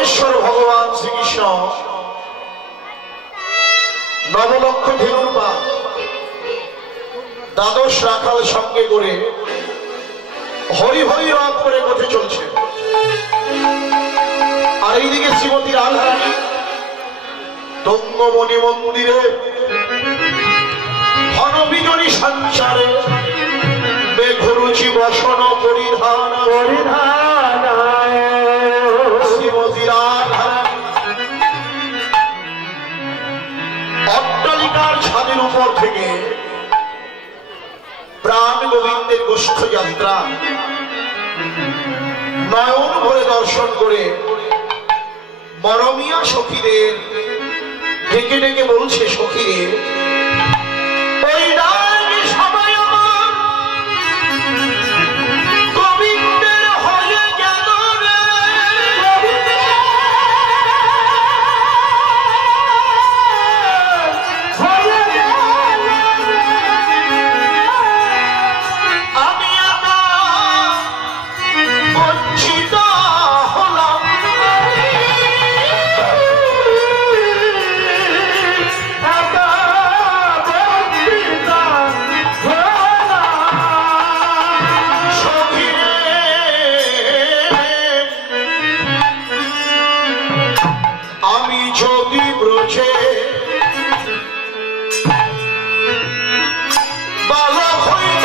পরমেশ্বর ভগবান শ্রীকৃষ্ণ নবলক্ষ ধেনুর পা দ্বাদশ রাখাল সঙ্গে করে হরি হরি রব করে পথে চলছে। আর এইদিকে শ্রীমতী রাধারানী তঙ্গমণি মন্দিরে ঘনবিজনী সঞ্চারে মেঘরুচি বসন পরিধান শ্রীমতী রাধারানী অট্টালিকার ছাদের উপর থেকে প্রাণ গোবিন্দের গোষ্ঠ যাত্রা নয়ন ভরে দর্শন করে মরমিয়া সখীদের ডেকে ডেকে বলছে, সখীদের ওই সবাই আমার গোবিন্দের হয়ে গেল রে, আমি বঞ্চিত হলাম। আমি যদি ব্রজে বালক হইব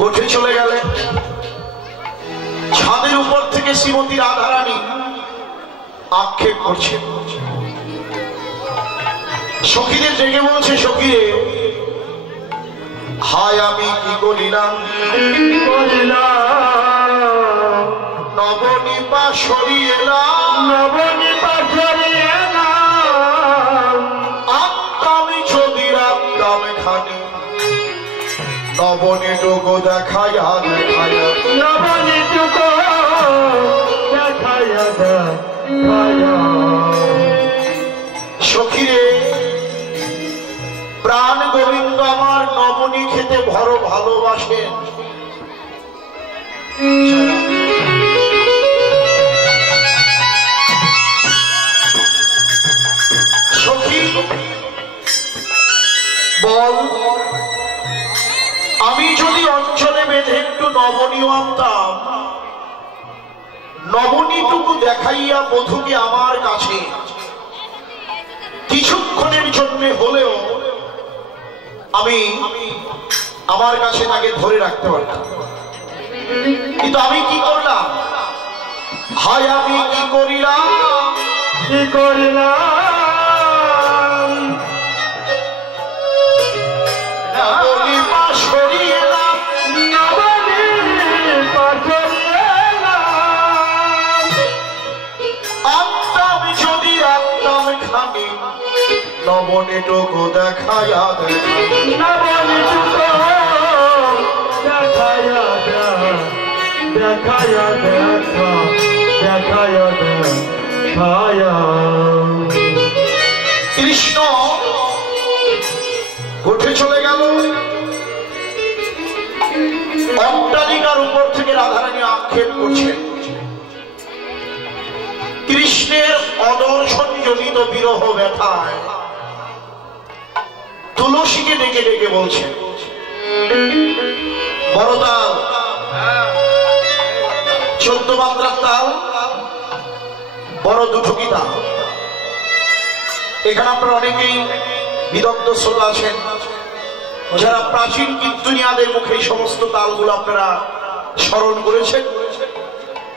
গোঠে চলে গেলেন। ছাদের উপর থেকে শ্রীমতী রাধারানী আক্ষেপ করছে, সখীদের ডেকে বলছে, সখীরে হায় আমি কি করিলাম, নবনীপা সরিয়ে এলাম, আমি যদি রাখতাম খানি নবনীটুকু দেখাইয়া দেখাইয়া, নবনীটুকু দেখাইয়া দেখাইয়া। সখীরে প্রাণ গোবিন্দ আমার নবনী খেতে বড় ভালোবাসেন। সখী বল, আমি যদি অঞ্চলে বেঁধে একটু নবনীয় আনতাম, নবনীটুকু দেখাইয়া বধূকে আমার কাছে কিছুক্ষণের জন্য হলেও আমি আমার কাছে তাকে ধরে রাখতে পারতাম, কিন্তু আমি কি করলাম, হায় আমি কি করিলাম, কি করিলাম, নবনীপা সরিয়ে এলাম, নবনীপা সরিয়ে এলাম, আমি যদি রাখতাম খানি নবনীটুকু দেখাইয়া দেখাইয়া দেখাইয়া দেখাইয়া দেখাইয়া। কৃষ্ণ উঠে চলে গেল। অট্টালিকার উপর থেকে রাধারানী আক্ষেপ করছেন। কৃষ্ণের অদর্শন জনিত বিরহ ব্যথায় তুলসীকে ডেকে ডেকে বলছেন, বড় তাল, 14 মাত্রার তাল, বড় দুঠকি তাল। এখানে আপনারা অনেকেই বিদগ্ধ শ্রোতা আছেন, যারা প্রাচীন কীর্তনিয়াদের মুখে এই সমস্ত তালগুলো আপনারা স্মরণ করেছেন।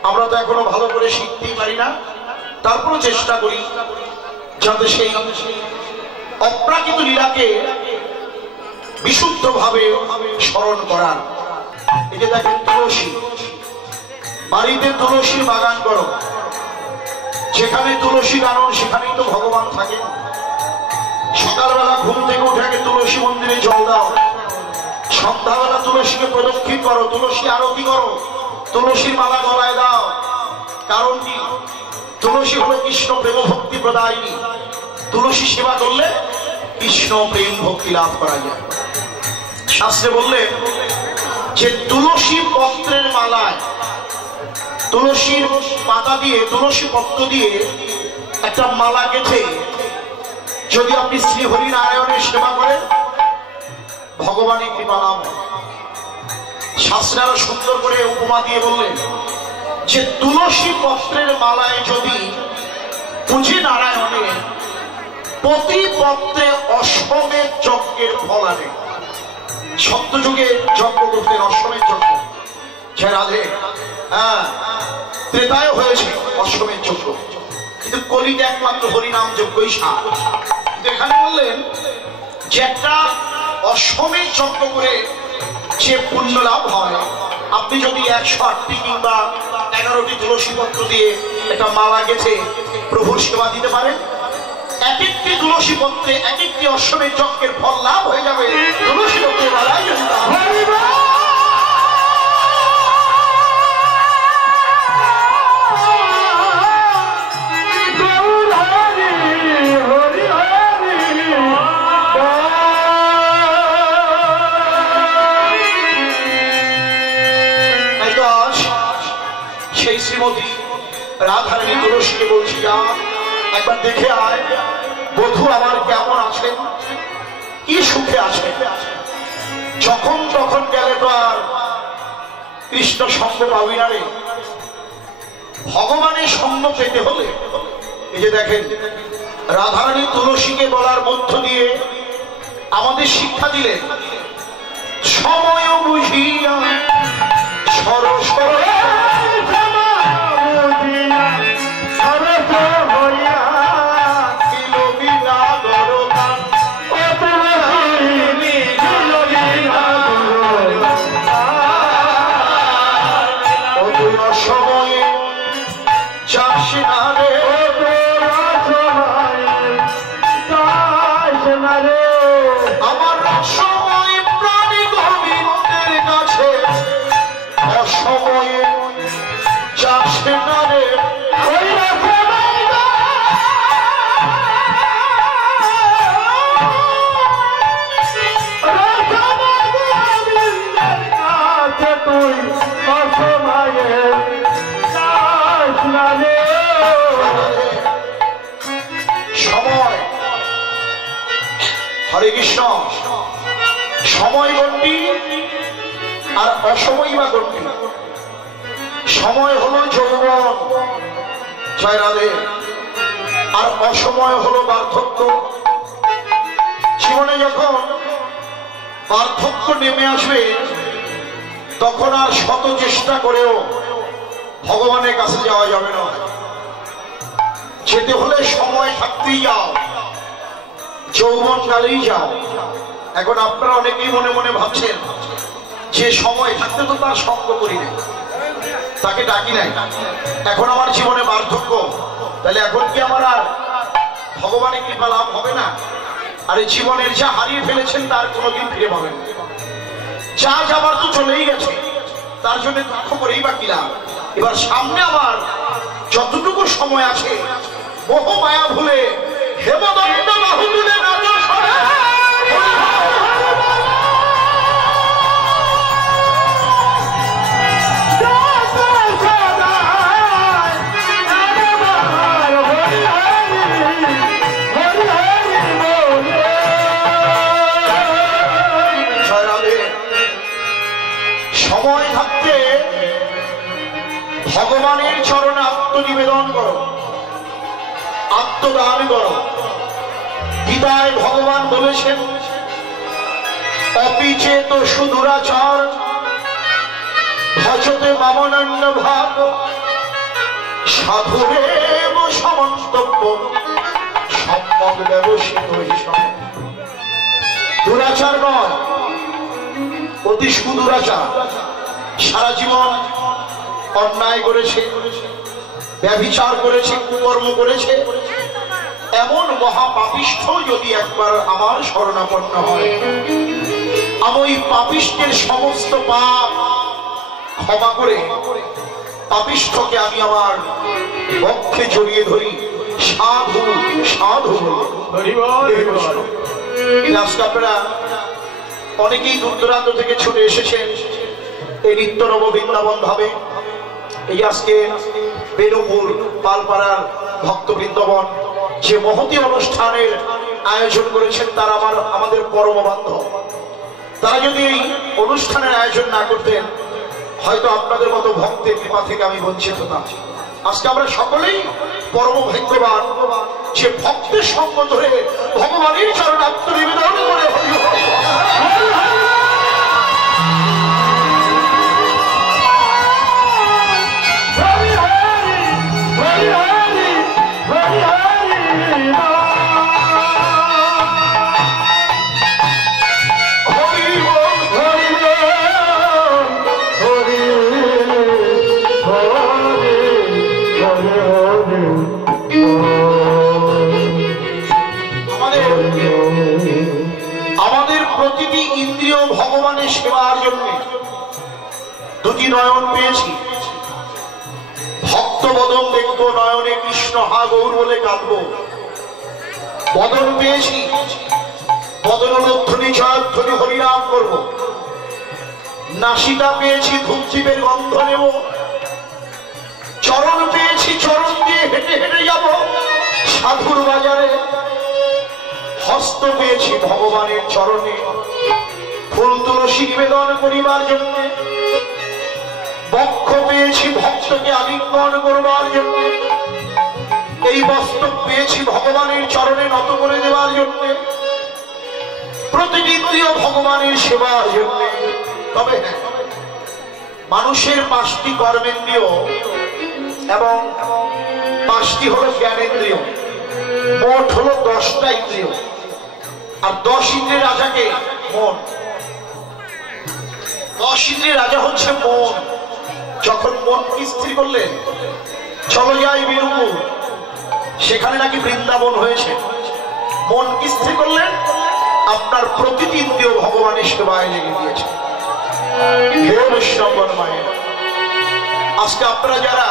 আমরা তো এখনো ভালো করে শিখতেই পারি না, তারপরও চেষ্টা করি যাতে সেই অপ্রাকৃত লীলাকে বিশুদ্ধভাবে স্মরণ করার। এই যে দেখেন তুলসী, বাড়িতে তুলসীর বাগান করো, যেখানে তুলসী কারণ সেখানেই তো ভগবান থাকেন। সকালবেলা ঘুম থেকে উঠে আগে তুলসী মন্দিরে জল দাও, সন্ধ্যাবেলা তুলসীকে প্রদক্ষিণ করো, তুলসী আরতি করো, তুলসীর মালা গলায় দাও। কারণ কি, তুলসী হলো কৃষ্ণ প্রেম ভক্তি প্রদায়িনী। তুলসী সেবা করলে কৃষ্ণ প্রেম ভক্তি লাভ করা যায়। শাস্ত্রে বললে যে তুলসী পত্রের মালায়, তুলসীর পাতা দিয়ে, তুলসী পত্র দিয়ে একটা মালা গেঁথে যদি আপনি শ্রী হরি নারায়ণের সেবা করেন, ভগবানের কৃপা লাভ হয়। শাস্ত্রে আরো সুন্দর করে উপমা দিয়ে বললেন যে তুলসী পত্রের মালায় যদি পুঁজি নারায়ণের, প্রতি পত্রে অশ্বমেধ যজ্ঞের ফল আনে। সত্যযুগে যজ্ঞ করতেন, অশ্বমেধ যজ্ঞ। যে রাধে, হ্যাঁ, ত্রেতায় হয়েছে অশ্বমেধ যজ্ঞ, কিন্তু কলিতে একমাত্র হরিনাম যজ্ঞই সার। এখানে বললেন যে একটা অশ্বমেধ যজ্ঞ করে যে পুণ্য লাভ হয়, আপনি যদি 108টি কিংবা 11টি তুলসী পত্র দিয়ে একটা মালা গেছে প্রভুর সেবা দিতে পারেন, এক একটি তুলসী পত্রে এক একটি অশ্বমেধ যজ্ঞের ফল লাভ হয়ে যাবে। তুলসী পত্রের মালায় যদি সেই শ্রীমতী রাধারানী তুলসীকে বলছি, যা একবার দেখে আয়, বধূ আমার কেমন আছেন, কি সুখে আছেন। যখন তখন গেলে তো আর কৃষ্ণ সঙ্গ পাবি না রে। ভগবানের সঙ্গ পেতে হলে এই যে দেখেন রাধারানী তুলসীকে বলার মধ্য দিয়ে আমাদের শিক্ষা দিলেন, সময় বুঝিয়া তুই অসময়ে যাস না রে। সময়, হরে কৃষ্ণ, সময় গণ্ডি আর অসময় বা গণ্ডি। সময় হলো যৌবন, জয় রাধে, আর অসময় হলো বার্ধক্য। জীবনে যখন বার্ধক্য নেমে আসবে তখন আর শত চেষ্টা করেও ভগবানের কাছে যাওয়া যাবে না। যেতে হলে সময় থাকতেই যাও, যৌবন কালেই যাও। এখন আপনারা অনেকেই মনে মনে ভাবছেন যে সময় থাকতে তো তার সঙ্গ করি নাই, তাকে ডাকি নাই, এখন আমার জীবনে বার্ধক্য, তাহলে এখন কি আমার আর ভগবানের কৃপা লাভ হবে না? আরে জীবনের যা হারিয়ে ফেলেছেন তার কোনোদিন ফিরে পাবেন না। যা যাবার তো চলেই গেছে, তার জন্য দুঃখ করেই বা কি লাভ? এবার সামনে আমার যতটুকু সময় আছে মোহ মায়া ভুলে হেমদন্ত বাহু তুলে নাচো সরে। সময় থাকতে ভগবানের চরণে আত্মনিবেদন করো, আত্মদান করো। গীতায় ভগবান বলেছেন, অপিচেত সুদূরাচার ভজতে মামনন্য ভাগ সাধুরেব সমন্তব্য সম্যক ব্যবসিত হিসাবে। দুরাচার নয়, অতি সুদূরাচার। সারা জীবন অন্যায় করেছে, ব্যভিচার করেছে, কুকর্ম করেছে, এমন মহাপাপিষ্ঠ যদি একবার আমার শরণাপন্ন হয়, আমি ওই পাপিষ্ঠের সমস্ত পাপ ক্ষমা করে পাপিষ্ঠকে আমি আমার বক্ষে জড়িয়ে ধরি, সাধু সাধু বলে। আপনারা অনেকেই দূর দূরান্ত থেকে ছুটে এসেছেন এই নিত্য নব বৃন্দাবন ভাবে। এই আজকে বেনুপুর পালপাড়ার ভক্ত বৃন্দাবন যে মহতী অনুষ্ঠানের আয়োজন করেছেন তারা আমাদের পরম বান্ধব। তারা যদি এই অনুষ্ঠানের আয়োজন না করতেন হয়তো আপনাদের মতো ভক্তের কৃপা থেকে আমি বঞ্চিত হতাম। আজকে আমরা সকলেই পরম ভাগ্যবান যে ভক্তের সঙ্গ ধরে ভগবানের চরণে আত্মনিবেদন করে ভগবানের সেবার জন্য দুটি নয়ন পেয়েছি। ভক্ত বদন দেখবো, নয়নে কৃষ্ণ হা গৌর বলে কাঁদবো। বদন পেয়েছি, বদনধ্বনি জয়ধ্বনি হরিনাম করবো। নাসিকা পেয়েছি, ধূপদীপের গন্ধ নেব। চরণ পেয়েছি, চরণ দিয়ে হেঁটে হেঁটে যাব সাধুর বাজারে। হস্ত পেয়েছি ভগবানের চরণে ফুল তুলসী নিবেদন করিবার জন্য। বক্ষ পেয়েছি ভক্তকে আলিঙ্গন করবার জন্য। এই বস্ত্র পেয়েছি ভগবানের চরণে নত করে দেওয়ার জন্য। প্রতিটি ইন্দ্রিয় ভগবানের সেবার জন্য। তবে মানুষের 5টি কর্মেন্দ্রিয় এবং 5টি হলো জ্ঞানেন্দ্রিয়, মোট হলো 10টা ইন্দ্রিয়। আর 10 ইন্দ্রিয়ের রাজাকে মন। 10 ইন্দ্রিয়ের রাজা হচ্ছে মন। যখন মনকে স্থির করলেন, চলো যাই বেনুপুর, সেখানে নাকি বৃন্দাবন হয়েছে। মনকে স্থির করলেন, আপনার প্রতিটি ইন্দ্রিয় ভগবানের সেবায় লেগে দিয়েছে। হে বৈষ্ণব মায়ের, আজকে আপনারা যারা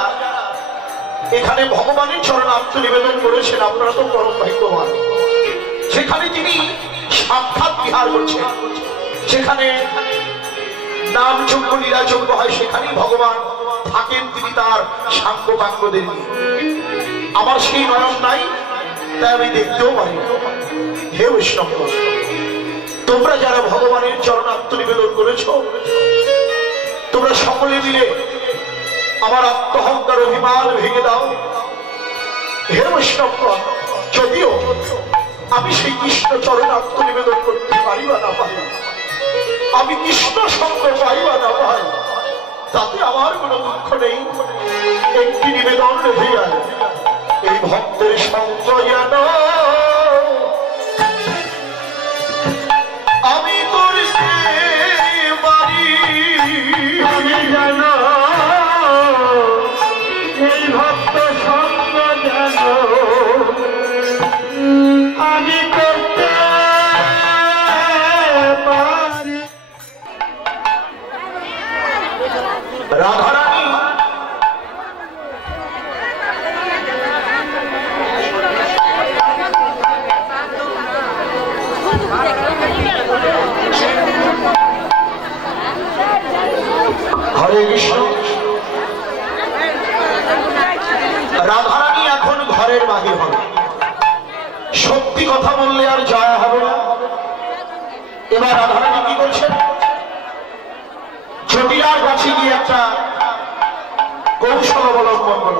এখানে ভগবানের চরণে আত্মনিবেদন করেছেন আপনারা তো পরম ভাগ্যবান। যেখানে তিনি সাক্ষাৎ বিহার করছেন, যেখানে নামযোগ্য লীলাযোগ্য হয় সেখানেই ভগবান থাকেন, তিনি তার সাঙ্গ পাঙ্গদের নিয়ে। আমার সেই নয়ন নাই, তাই আমি দেখতেও পারি না। হে বৈষ্ণব, তোমরা যারা ভগবানের চরণ আত্মনিবেদন করেছ, তোমরা সকলে মিলে আমার আত্মহংকার অভিমান ভেঙে দাও। হে বৈষ্ণব, যদিও আমি সেই কৃষ্ণ চরণ আত্মনিবেদন করতে পারি বা না পারি, আমি কৃষ্ণ সঙ্গ পাই বা না পাই, তাতে আমার কোনো দুঃখ নেই। একটি নিবেদন রেখে যায়, এই ভক্তের সঙ্গ যেন আমি করতে পারি। জানো এই ভক্ত সঙ্গ যেন আমি করতে পারি। রাধারানী হরে কৃষ্ণ। রাধারানী এখন ঘরের বাহির হবে, সত্যি কথা বললে আর যাওয়া হবে না। এবার রাধারানী কি করছেন, জটিলার কাছে গিয়ে একটা কৌশল অবলম্বন করল।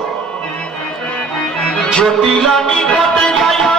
জটিলা নিকটে যাইয়া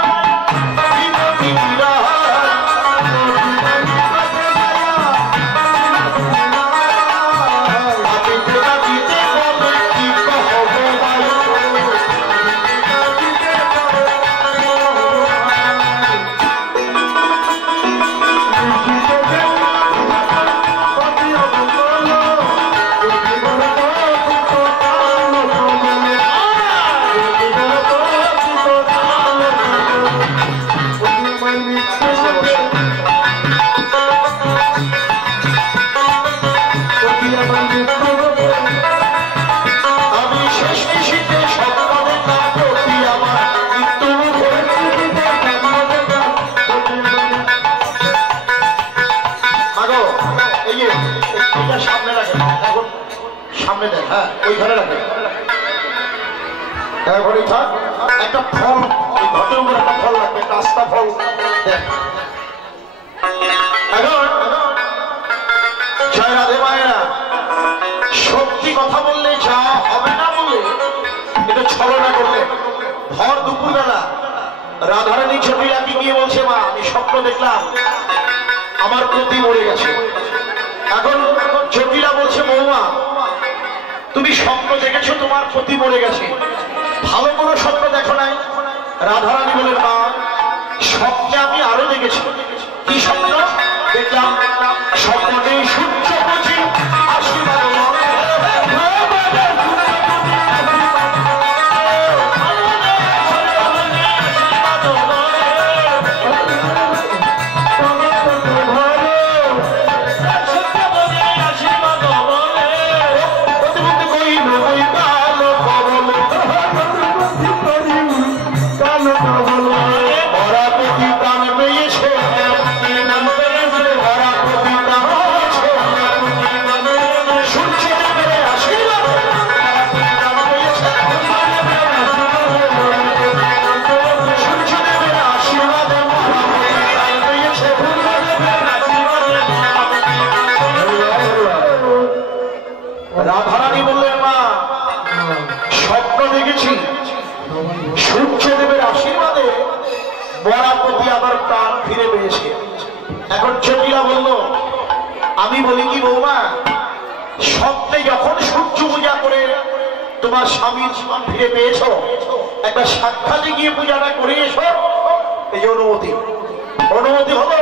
সামনে দেয়, হ্যাঁ ওইখানে রাখে। একটা ফল, ওই ঘটের উপর একটা ফল রাখবে, একটা আস্তা ফল দেখ। জয় রাধে মায়েরা, সত্যি কথা বললে যা হবে না বলে এটা ছলনা করলে। ভর দুপুরবেলা রাধারানী জটিলাকে গিয়ে বলছে, মা আমি স্বপ্ন দেখলাম আমার প্রতি মরে গেছে। এখন জটিলা বলছে, বৌমা তুমি স্বপ্ন দেখেছো তোমার প্রতি মরে গেছে, ভালো কোনো স্বপ্ন দেখো নাই? রাধারানী বলেন, মা স্বপ্নে আমি আরো দেখেছি। কি স্বপ্ন দেখলাম? স্বপ্নে সূর্য বুঝি আশীর্বাদ রাধারানী বললেন, মা স্বপ্ন দেখেছি সূর্যদেবের আশীর্বাদে মরা প্রতি আবার প্রাণ ফিরে পেয়েছে। এখন জটিলা বলল, আমি বলি কি বৌমা, স্বপ্নে যখন সূর্য পূজা করে তোমার স্বামীর জীবন ফিরে পেয়েছ, একবার সাক্ষাতে গিয়ে পূজাটা করে এসো। এই অনুমতি, অনুমতি হলো,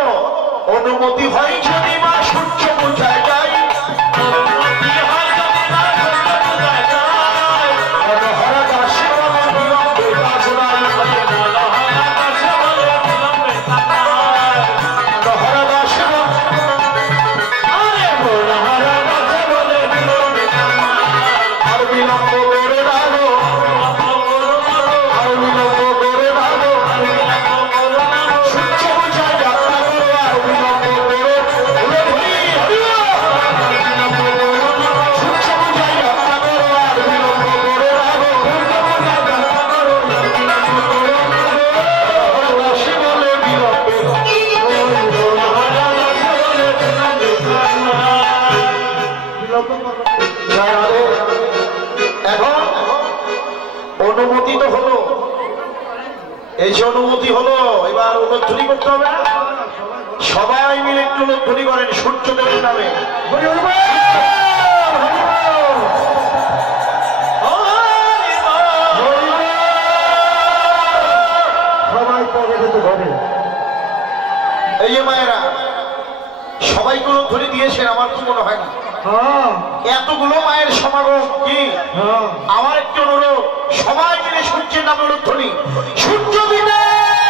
অনুমতি হয় যদি মা সূর্য পূজায় যায়। এখন অনুমতি তো হলো, এই যে অনুমতি হলো, এবার উলধ্বনি করতে হবে না? সবাই মিলে একটু উলধ্বনি করেন সূর্যদেবের নামে। এই যে মায়েরা সবাইকে উলধ্বনি দিয়েছেন, আমার তো মনে হয় না এতগুলো মায়ের সমাগম কি। আমার একটি অনুরোধ, সবাই মিলে সূর্যের নামে উলধ্বনি। সূর্য দিনে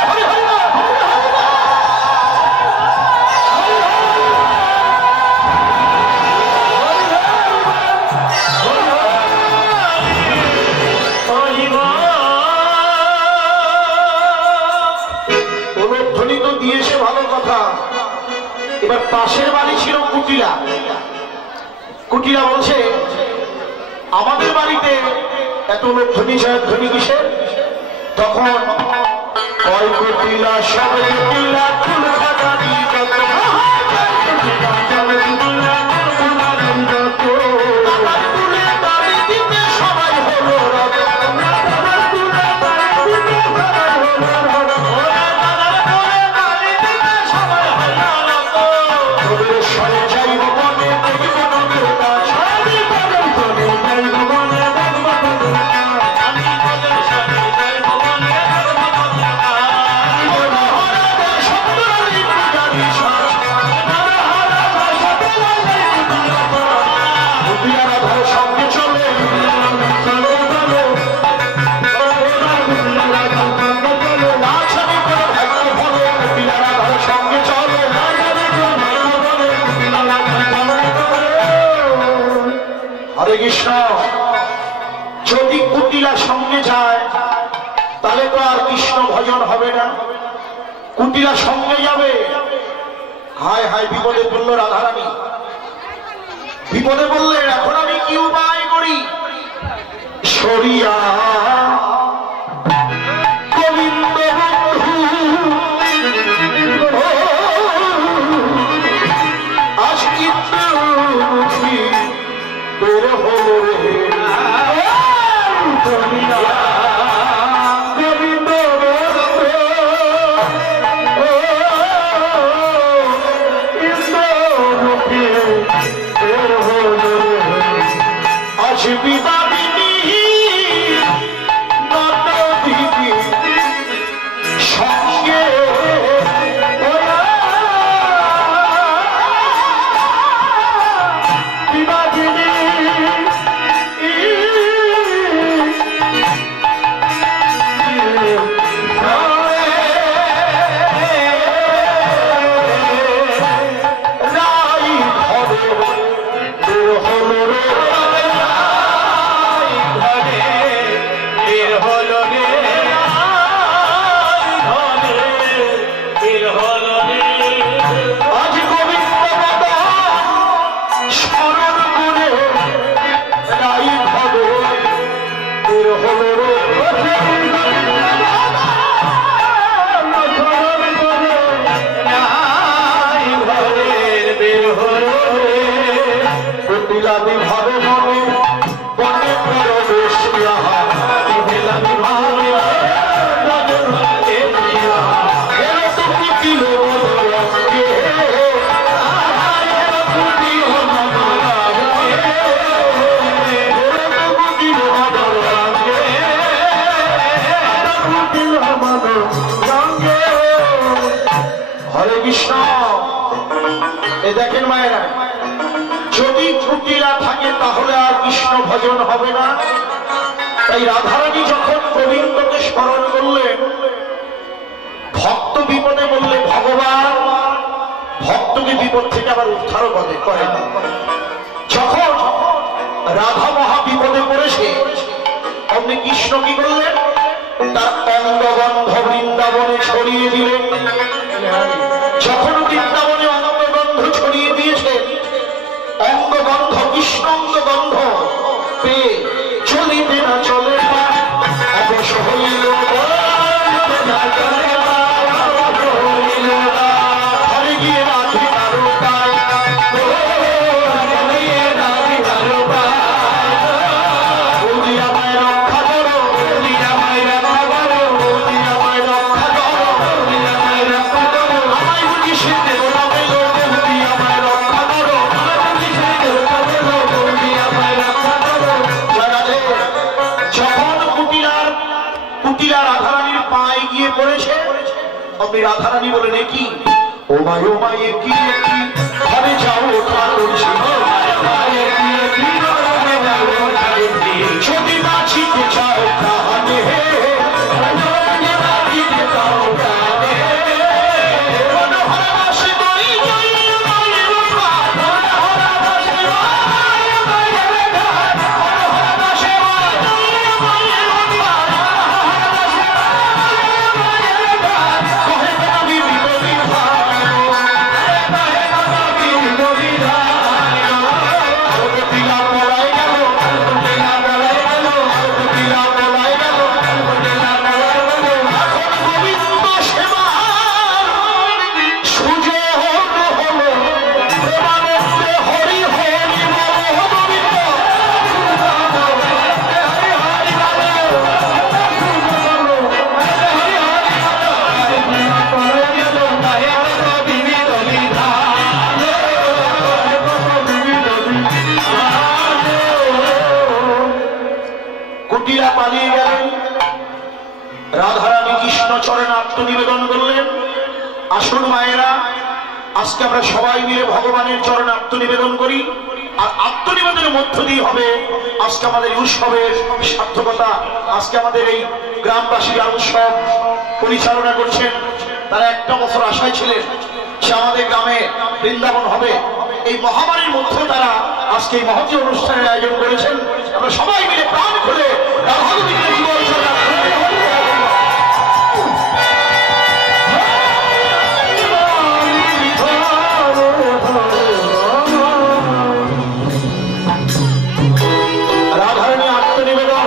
হরি হরি উলধ্বনি তো দিয়েছে, ভালো কথা। এবার পাশের বাড়ি ছিল কুটিলা। কুটিলা বলছে আমাদের বাড়িতে এত উলধ্বনি জয়ধ্বনি কিসের? তখন কয় কুটিলা সবাই কুটিলা কৃষ্ণ। যদি কুটিলা সঙ্গে যায় তাহলে তো আর কৃষ্ণ ভজন হবে না, কুটিলা সঙ্গে যাবে। হায় হায়, বিপদে পড়ল রাধারানী। বিপদে বললেন এখন আমি কি উপায় করি? সরিয়া গোবিন্দ আজ বের হলো রে গোবিন্দ বের হলো আজ বিদাবিনী নন্দদিনী সঙ্গে দেখেন মায়েরা, যদি কুটিলা থাকে তাহলে আর কৃষ্ণ ভজন হবে না। তাই রাধারানী যখন গোবিন্দকে স্মরণ করলেন, ভক্ত বিপদে বললে ভগবান ভক্তকে বিপদ থেকে আবার উদ্ধার করে। যখন রাধা মহা বিপদে পড়েছে, অমনি কৃষ্ণ কি করলেন? তার অঙ্গগন্ধ বৃন্দাবনে ছড়িয়ে দিলেন। যখন বৃন্দাবনে অঙ্গগন্ধ ছড়িয়ে দিয়েছে, অঙ্গগন্ধ কৃষ্ণ অঙ্গগন্ধ পেয়ে চলিতে না চলে অবশ্য হইল ঘরে গিয়ে রাধে আপনি রাধারানী বলেন কি ওমায় কি ঘরে যাও যদি বাঁচিতে চাও প্রাণে পালিয়ে গেলেন। রাধারানী কৃষ্ণ চরণে আত্মনিবেদন করলেন। আসুন মায়েরা, আজকে আমরা সবাই মিলে ভগবানের চরণে আত্মনিবেদন করি। আর আত্মনিবেদনের মধ্য দিয়ে হবে আজকে আমাদের উৎসবের সার্থকতা। আজকে আমাদের এই গ্রামবাসীরা উৎসব পরিচালনা করছেন। তারা একটা বছর আশায় ছিলেন সে আমাদের গ্রামে বৃন্দাবন হবে। এই মহামারীর মধ্যে তারা আজকে এই মহতী অনুষ্ঠানের আয়োজন করেছেন। আমরা সবাই মিলে প্রাণ খুলে রাধারানী আত্মনিবেদন।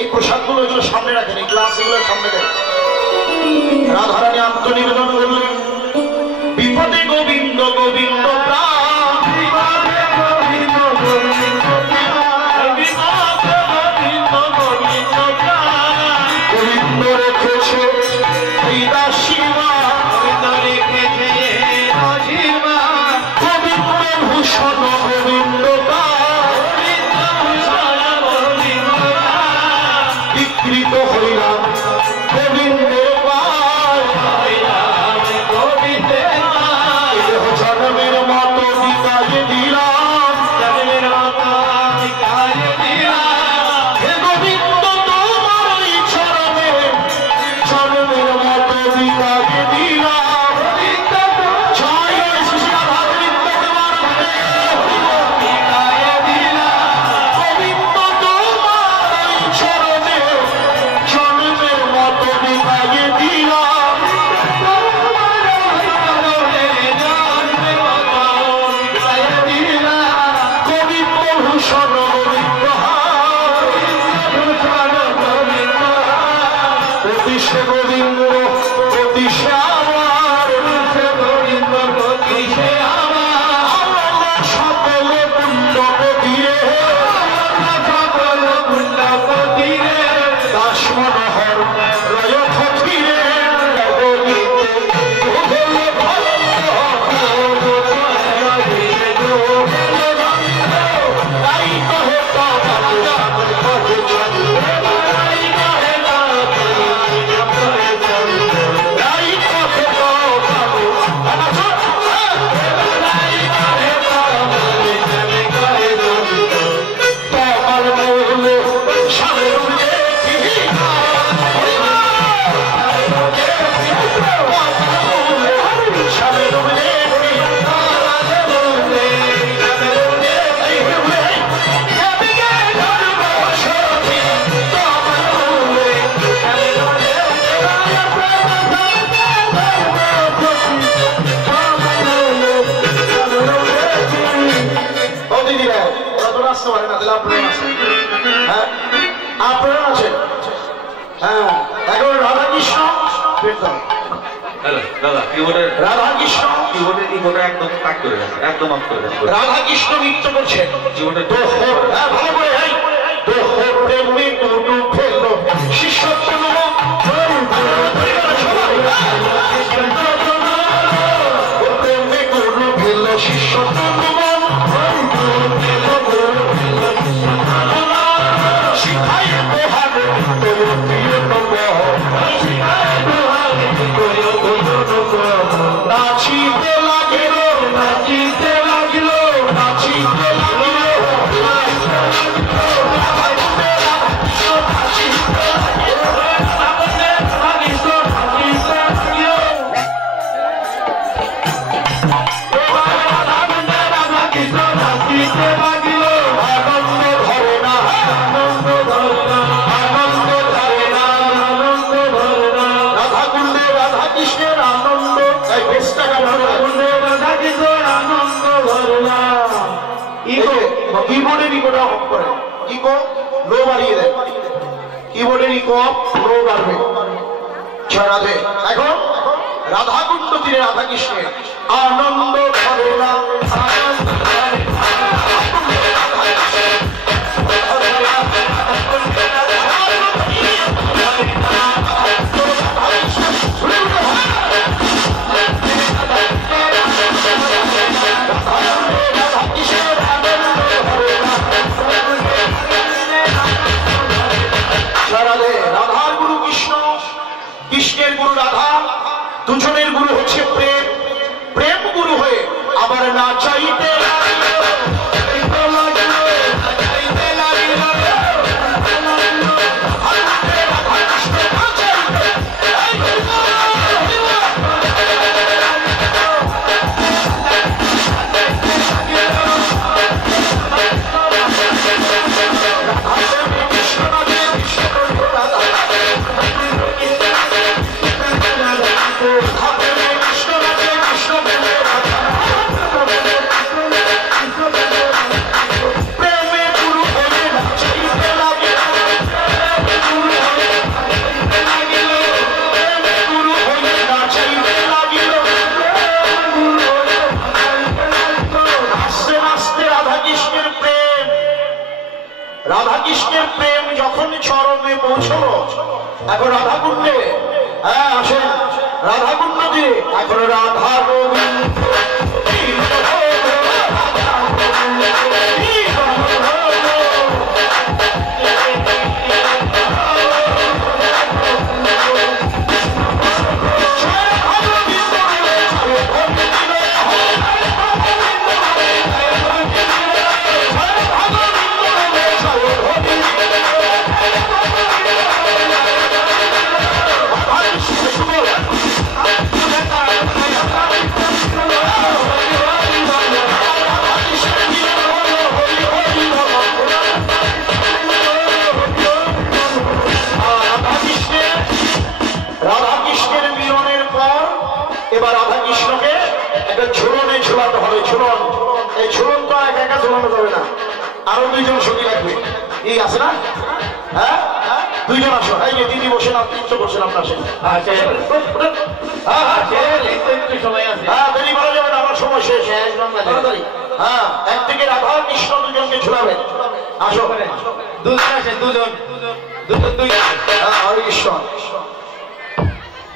এই প্রসাদগুলো এগুলো সামনে রাখেন, এই গ্লাস এগুলো সামনে দেন। রাধারানী আত্মনিবেদন করলেন। বিপদে গোবিন্দ গোবিন্দ গোবিন্দ রেখেছে এই দাসীমা, গোবিন্দ ভূষণ গোবিন্দ বিকৃত হইলাম গোবিন্দের জন্মের মতো বিকাশে দিলাম, হে গোবিন্দ তোমার এই চরণে জন্মের মতো বিকাশে দিলাম। জয় শ্রী রাধা গোবিন্দ তোমার গোবিন্দ তোমার এই চরণে জন্মের মতো বিকাশে দিলাম। গোবিন্দ ভূষণ গোবিন্দ অতিশে গোবিন্দ অতিশে আমার সকলে পুণ্যপতিরে দাস মনোহর রয় ফকিরে আপনারা আছেন। হ্যাঁ, এখন রাধাকৃষ্ণ রাধাকৃষ্ণ রাধাকৃষ্ণ নৃত্য করছেন। ভালো করে শিষ্য শিষ্য শিখাই কিবোর্ডের ইকোটা অফ করে, ইকো লো বাড়িয়ে দেয়, কিবোর্ডের ইকো অফ লো বাড়বে। রাধে এখন রাধাকুণ্ড তীরে রাধা কৃষ্ণের আনন্দ করে না, আনন্দ করে রাধার গুরু কৃষ্ণ, কৃষ্ণের গুরু রাধা, দুজনের গুরু হচ্ছে প্রেম। প্রেম গুরু হয়ে আবার না চাইতে রাধাকৃষ্ণের প্রেম যখন চরমে পৌঁছলো, এখন রাধাকুণ্ডে আসেন, রাধাকুণ্ড দিয়ে এখন রাধা গোবিন্দ এবার রাধা কৃষ্ণকে একটা ঝুলনে ঝুলাতে হবে। ঝুলন, এই ঝুলন তো একা একা ঝুলানো যাবে না, আরো দুইজন সঙ্গী লাগবে। এই আছে না? হ্যাঁ, দুইজন আসো। এই যে দিদি বসে না, তিনশো বসে আপনার সে দেরি করা যাবে না, আমার সময় শেষ। হ্যাঁ, একদিকে রাধা কৃষ্ণ দুজনকে ঝুলাবেন। আসো দুজন আছে, দুজন হরে কৃষ্ণ।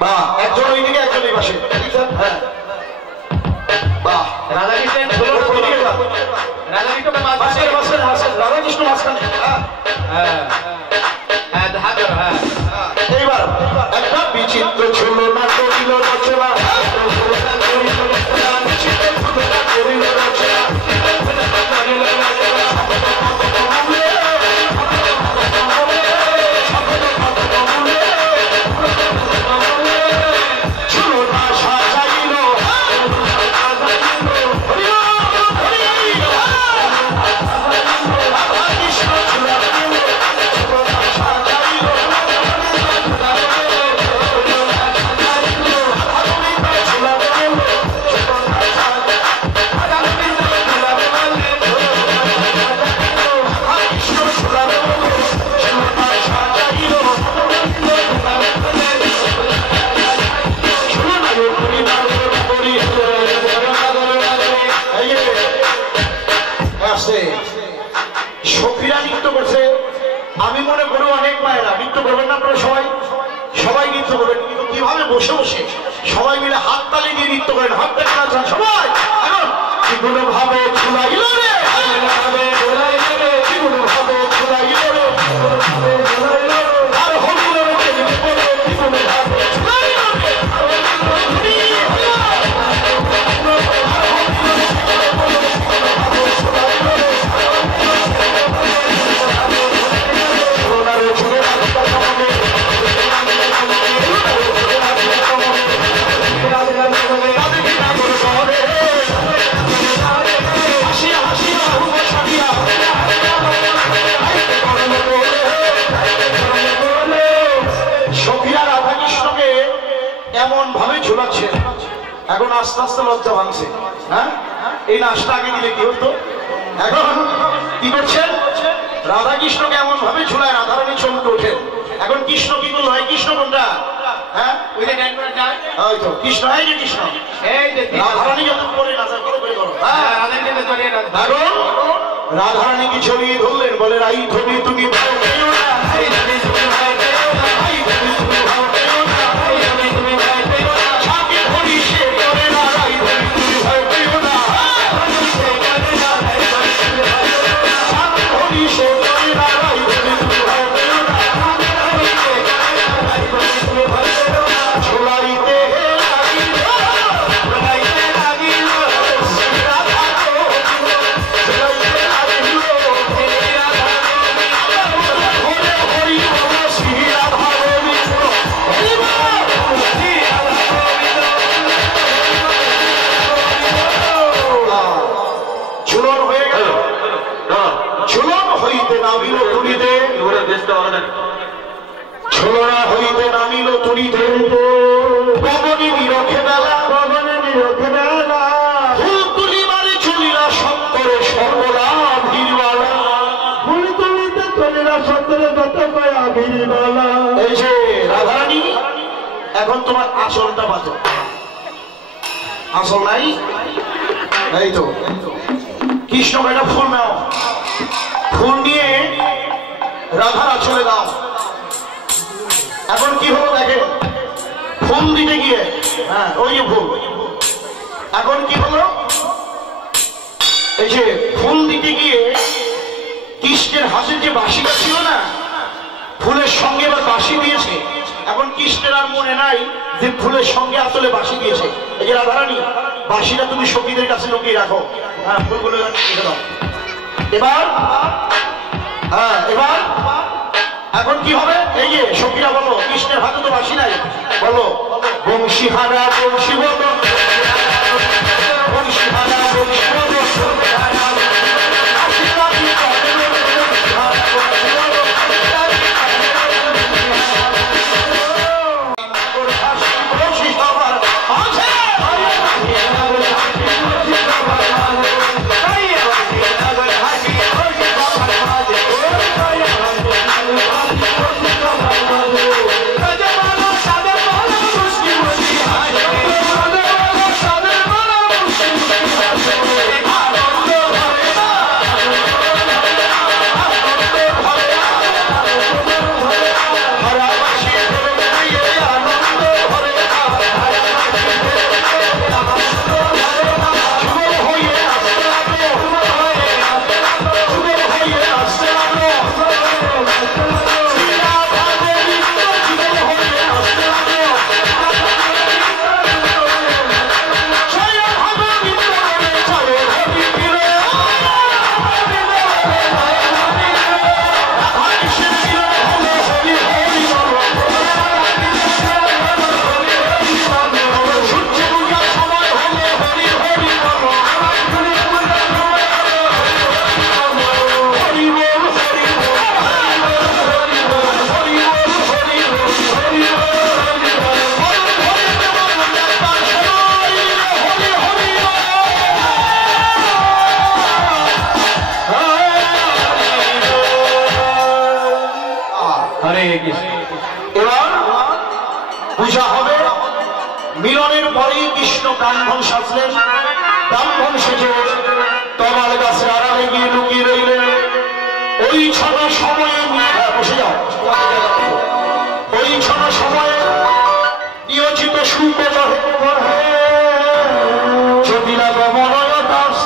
বাহ, একজন ওইদিকে একজন এই পাশে। হ্যাঁ বাহ, রাধাকৃষ্ণ মাঝখানে। এইবার একটা বিচিত্র ছিল না করিল রচনা, করিল রচনা সখীরা নৃত্য করছে। আমি মনে করবো অনেক মায়েরা নৃত্য করবেন না, আপনারা সবাই সবাই নৃত্য করবেন, কিন্তু কিভাবে বসে বসে সবাই মিলে হাত তালি দিয়ে নৃত্য করেন। হাত তালি নাচান সবাই। এখন কি কোনো ভাবে ছুলাইল রে, কি কোনো ভাবে ছুলাইল রে, আর হলুদের কি কোনো ভাবে ছুলাইল রে। এমন ভাবে ঝুলাচ্ছে, এখন আস্তে আস্তে লজ্জা ভাঙছে। হ্যাঁ, এই নাচটা আগে দিলে কি হতো? এখন কি করছেন? রাধা কৃষ্ণকে এমন ভাবে ঝুলায় রাধারানী চমকে ওঠেন। এখন কৃষ্ণ কি করলো? হয় কৃষ্ণ কোনটা? হ্যাঁ ওই যে কৃষ্ণ, এই যে কৃষ্ণ, এই যে রাধারানী যত করে নাচা করো করে করো। রাধারানীকে ছড়িয়ে ধরলেন, বলে রাই ধরি তুমি এখন তোমার আসলটা বাঁচো। আসল নাই, এই তো কৃষ্ণ একটা ফুল নাও, ফুল নিয়ে রাধার আঁচলে দাও। এখন কি হলো দেখে, ফুল দিতে গিয়ে, হ্যাঁ ওই যে ফুল, এখন কি হলো, এই যে ফুল দিতে গিয়ে কৃষ্ণের হাতের যে বাঁশিটা ছিল না, ফুলের সঙ্গে এবার বাঁশি দিয়েছে। এখন কৃষ্ণের আর মনে নাই যে ফুলের সঙ্গে আসলে বাঁশি দিয়েছে। এই যে রাধারানী, বাঁশিটা তুমি সখীদের কাছে লুকিয়ে রাখো, হ্যাঁ ফুলগুলো রেখে দাও। এবার হ্যাঁ এবার এখন কি হবে? এই যে সখীরা বলো, কৃষ্ণের হাতে তো বাঁশি নাই, বলো বংশী হারা বংশী বলো, বংশী হারা বংশী বলো, পূজা হবে। মিলনের পরেই কৃষ্ণ ব্রাহ্মণ সাজলেন, ব্রাহ্মণ সেজে তমাল গাছের আড়ালে গিয়ে লুকিয়ে রইলেন। ওই ছোট সময়ে বসে যাও, ওই ছোট সময়ে নিয়োজিত সুপত চটিলা গমনয় দাস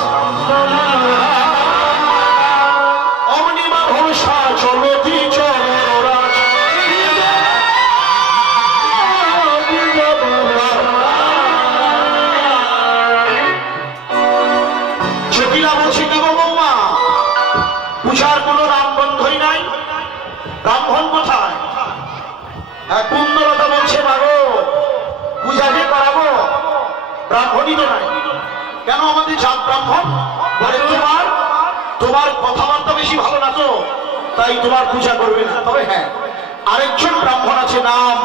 অমনিমা ঘোষা চলতি চরা চটিলা বলছে কি গো বৌমা, পূজার কোন নাম বন্ধই নাই, ব্রাহ্মণ কোথায়? কুন্দলতা বলছে মাগো পূজা যে করাবো ব্রাহ্মণই তো নাই। কেন আমাদের জাত ব্রাহ্মণ? বলে তোমার কথাবার্তা বেশি ভালো না তো, তাই তোমার পূজা করবে না। তবে হ্যাঁ আরেকজন ব্রাহ্মণ আছে, নাম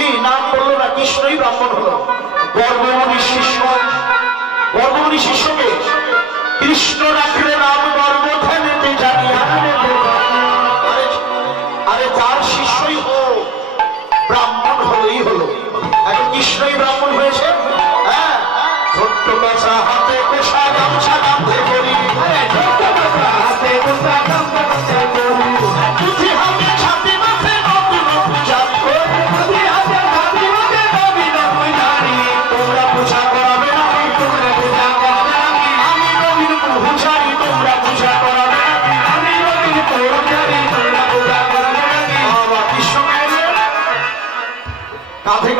এই নাম বললো না, কৃষ্ণই ব্রাহ্মণ হলো। গর্ভমণি শিষ্য, গর্ভমণি শিষ্যকে কৃষ্ণ রাখলে নাম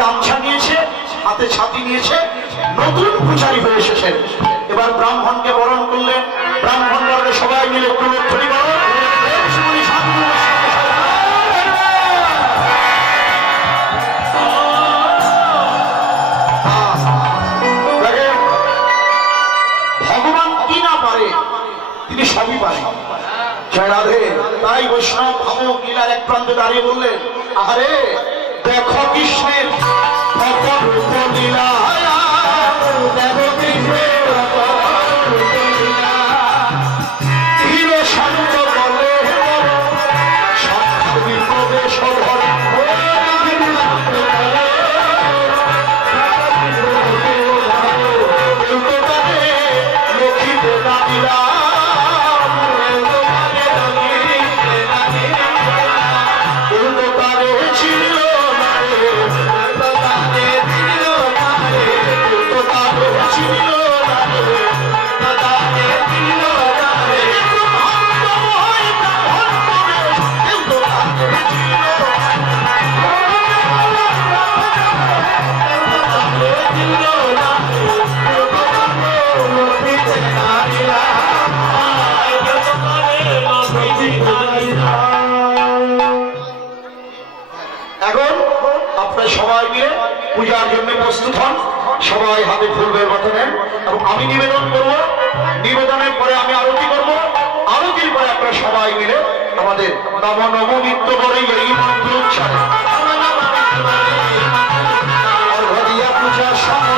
গামছা নিয়েছে, হাতে ছাতি নিয়েছে, নতুন পূজারী হয়ে এসেছেন। এবার ব্রাহ্মণকে বরণ করলেন। ব্রাহ্মণরা সবাই মিলে একটু লক্ষ্যণী বরণ। ভগবান কি না পারে, তিনি সবই পারেন। জয় রাধে। তাই বৈষ্ণব ভাবক লীলার এক প্রান্তে দাঁড়িয়ে বললেন, আরে দেখো কৃষ্ণের অপরূপ লীলা, দেখো কৃষ্ণের অপরূপ লীলা, ধীর শান্ত বলে শান্ত বিপ্লবে সভর লক্ষ্মী বেদাবিরা সবাই মিলে পূজার জন্য প্রস্তুত হন। সবাই হাতে ফুল বেরবাতে নেন এবং আমি নিবেদন করব। নিবেদনের পরে আমি আরতি করব। আরতির পরে আপনারা সবাই মিলে আমাদের নম নম নিত্য করে এই মন্ত্র উচ্চারণ পূজার সময়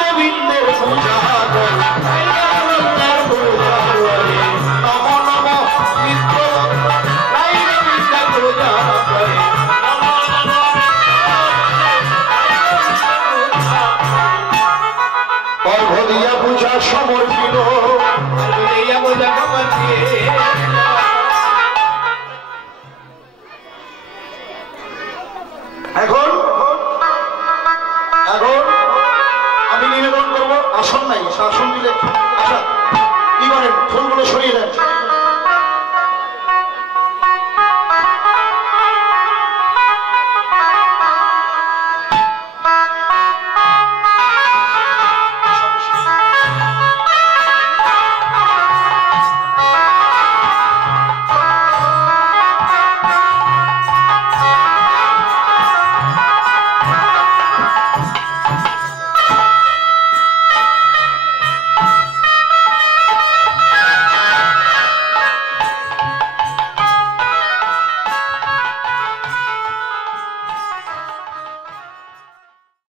গোবিন্দের পূজা পূজা সমর্পিত। এখন আমি নিবেদন করবো। আসন নাই, আসন দিলে আচ্ছা কি করেন, ফুলগুলো সরিয়ে দেন।